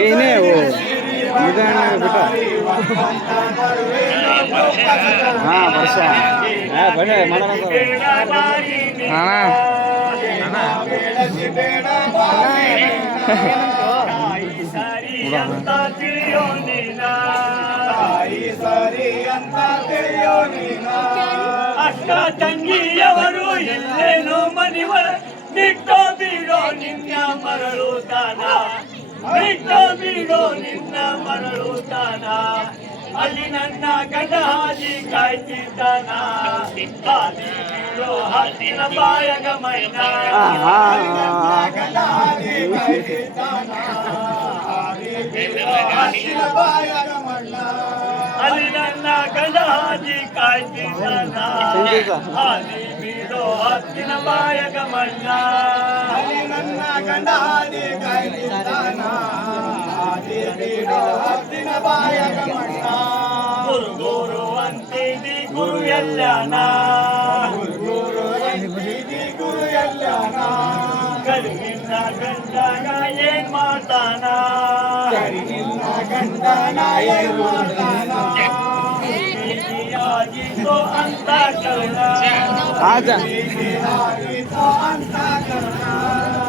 ಏನೇ बेटा हाँ वर्षा हाँ बड़े मना ಅಕ್ಕ ತಂಗಿಯವರು ಎಲ್ಲೇನೋ ಮನಿವರ ಬಿಟ್ಟೋ ಬೀಡೋ ನಿನ್ನ ಮರಳುತ್ತಾನ ಬಿಟ್ಟೋ ಬೀಡೋ ನಿನ್ನ ಮರಳುತ್ತಾನ ಅಲ್ಲಿ ನನ್ನ ಗಂಡ ಹಾದಿ ಕಾಯ್ತಿದ್ದಾನ ಹಾದಿ ಬೀಳೋ ಹತ್ತಿನ ಬಾಯಗ ಮೈನ ಗಂಡ ಹಾದಿ ಕಾಯ್ತಿದ್ದಾನ ಹಾದಿ ಬೀಳೋ ಹತ್ತಿನ ಬಾಯಗ ಮಣ್ಣ ಅಲ್ಲಿ ನನ್ನ ಗಂಡ ಹಾದಿ ಕಾಯ್ತಿದ್ದಾನ ಹಾದಿ ಬೀಳೋ ಹತ್ತಿನ ಬಾಯಗ ಮಣ್ಣ ಅಲ್ಲಿ ನನ್ನ ಗಂಡ ಹಾದಿ ಕಾಯ್ತಿದ್ದಾನ ಹಾದಿ ಬೀಳೋ ಹತ್ತಿನ ಬಾಯಗ ಮಣ್ಣ ಗುರು ಗುರು ಅಂತಿದಿ ಗುರು ಎಲ್ಲನ ಗುರು ಅಂತಿದಿ ಗುರು ಎಲ್ಲನ ಕರಿಗಿನ್ನ ಗಂಡನ ಏನ್ ಮಾಡ್ತಾನ ಕರಿಗಿನ್ನ ಗಂಡನ ಏನ್ ಮಾಡ್ತಾನ ಆಗಿತ್ತು ಅಂತ ಕರ್ಣ ಆಗಿತ್ತು ಅಂತ ಕರ್ಣ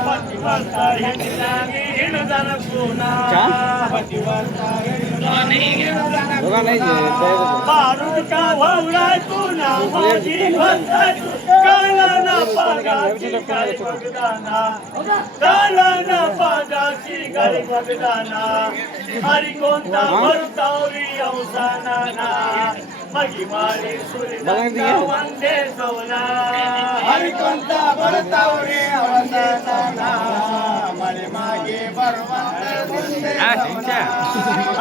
ಪತಿವರ್ತ ಹೆಣ್ಣಿನಾಗಿ ಹಿಡಿದನ ಪೂನ ಪತಿವರ್ತ ಹೆಣ್ಣಿನಾಗಿ ಹಿಡಿದನ ಬಾರುದ ಕಾವಲಾಯ್ತು ನಾಮಾಜಿ ಬಂದಾಯ್ತು ಕಾಲನ ಪಾಗಾಸಿ ಗರಿ ಭಗದಾನ ಕಾಲನ ಪಾಗಾಸಿ ಗರಿ ಭಗದಾನ ಹರಿಕೊಂತ ಬರ್ತಾವ್ರಿ ಅವಸಾನ ಮಗಿ ಮಾಡಿ ಸುರಿದ ಒಂದೇ ಸೌನ ಹರಿಕೊಂತ ಬರ್ತಾವ್ರಿ ಅವಸಾನ ಮಳೆ ಮಾಗಿ ಬರುವಂತ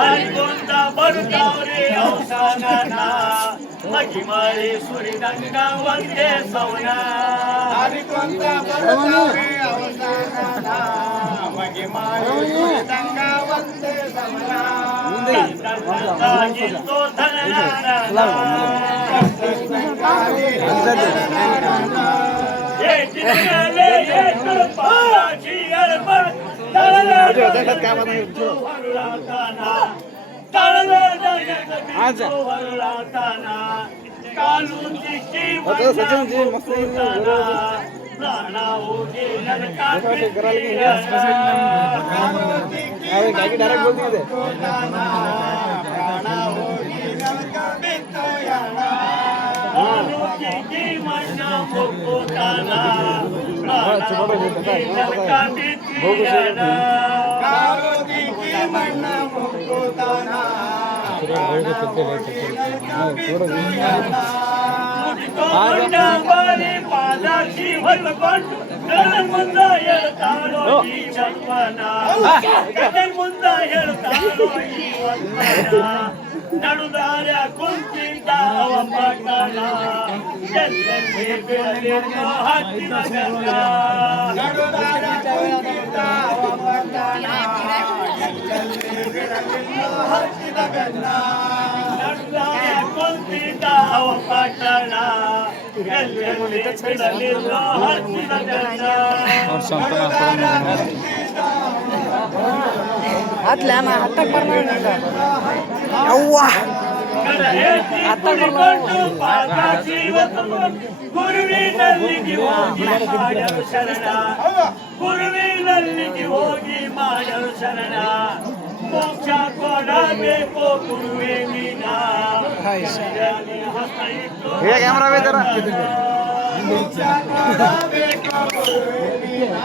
ಹರಿಕೊಂತ ಬರ್ತಾವ್ರಿ ಅವಸಾನ ಮಗಿ ಮಾಡಿ ಸುರಿದಂಗ ಒಂದೇ ಸೌನ ಹರಿಕೊಂತ ಬರ್ತಾವ್ರಿ ಅವಸಾನ ಮಗಿ ಮಾಡಿ ಸುರಿದಂಗ ಒಂದೇ ಸೌನ ಗಿಂತೋ ಧನನಾರಾಯಣ ಕಾಲು सचिन जी मस्त ಪ್ರಾಣ ಹೋಗಿ डायरेक्ट बोल दिए ಮಣ್ಣ ಮುಕ್ಕುತ್ತಾನ ಮಣ್ಣ ಮುಕ್ಕುತ್ತಾನ ಬಾರಿ ಪಾದಾಕ್ಷಿ ಹೊಲ್ಕೊಂಡು ನನ್ನ ಮುಂದ ಹೇಳ್ತಾಳೋ ಈ ಜನ್ಮನ ನನ್ನ ಮುಂದ ಹೇಳ್ತಾಳೋ ಈ ಜನ್ಮನ ನಡುದಾರ ಕುಂತಿದ್ದ ಅವ ಪಟ್ಟಣ ಎಲ್ಲೆಲ್ಲಿ ಬೆಳೆದಿರೋ ಹತ್ತಿರ ಗಂಗ ನಡುದಾರ ಕುಂತಿದ್ದ ಅವ ಪಟ್ಟಣ ಎಲ್ಲೆಲ್ಲಿ ಬೆಳೆದಿರೋ ಹತ್ತಿರ ಗಂಗ ನಡುದಾರ ಕುಂತಿದ್ದ ಅವ ಪಟ್ಟಣ ಎಲ್ಲೆಲ್ಲಿ ಬೆಳೆದಿರೋ ಹತ್ತಿರ ಗಂಗ ಅತ್ಲೇನ ಹತ್ತಕ್ಕೆ ಬರ್ನ ಅವ್ವ ಗುರುವಿನಲ್ಲಿಗೆ ಹೋಗಿ ಮಾಡಲು ಶರಣ ಗುರುವಿನಲ್ಲಿಗೆ ಹೋಗಿ ಮಾಡಲು ಶರಣ ಮೋಕ್ಷ ಕೊಡಬೇಕು ಗುರುವೇ ಮೀನಾ ಕ್ಯಾಮ್ರಾ ಬೇಕಾರ ಮೋಕ್ಷ ಕೊಡಬೇಕು ಗುರುವೇ ಮೀನಾ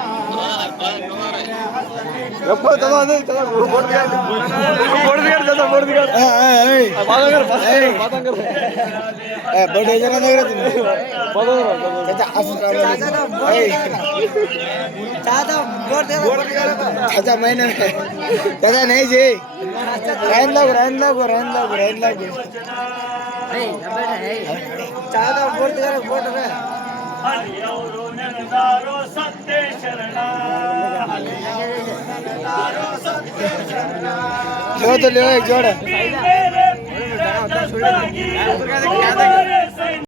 दादा नहीं जी रहन लगो चाहता बोल ಹರಿಯವರು ನೆನೆದಾರೋ ಸತ್ಯ ಶರಣ लो तो लो एक जोड़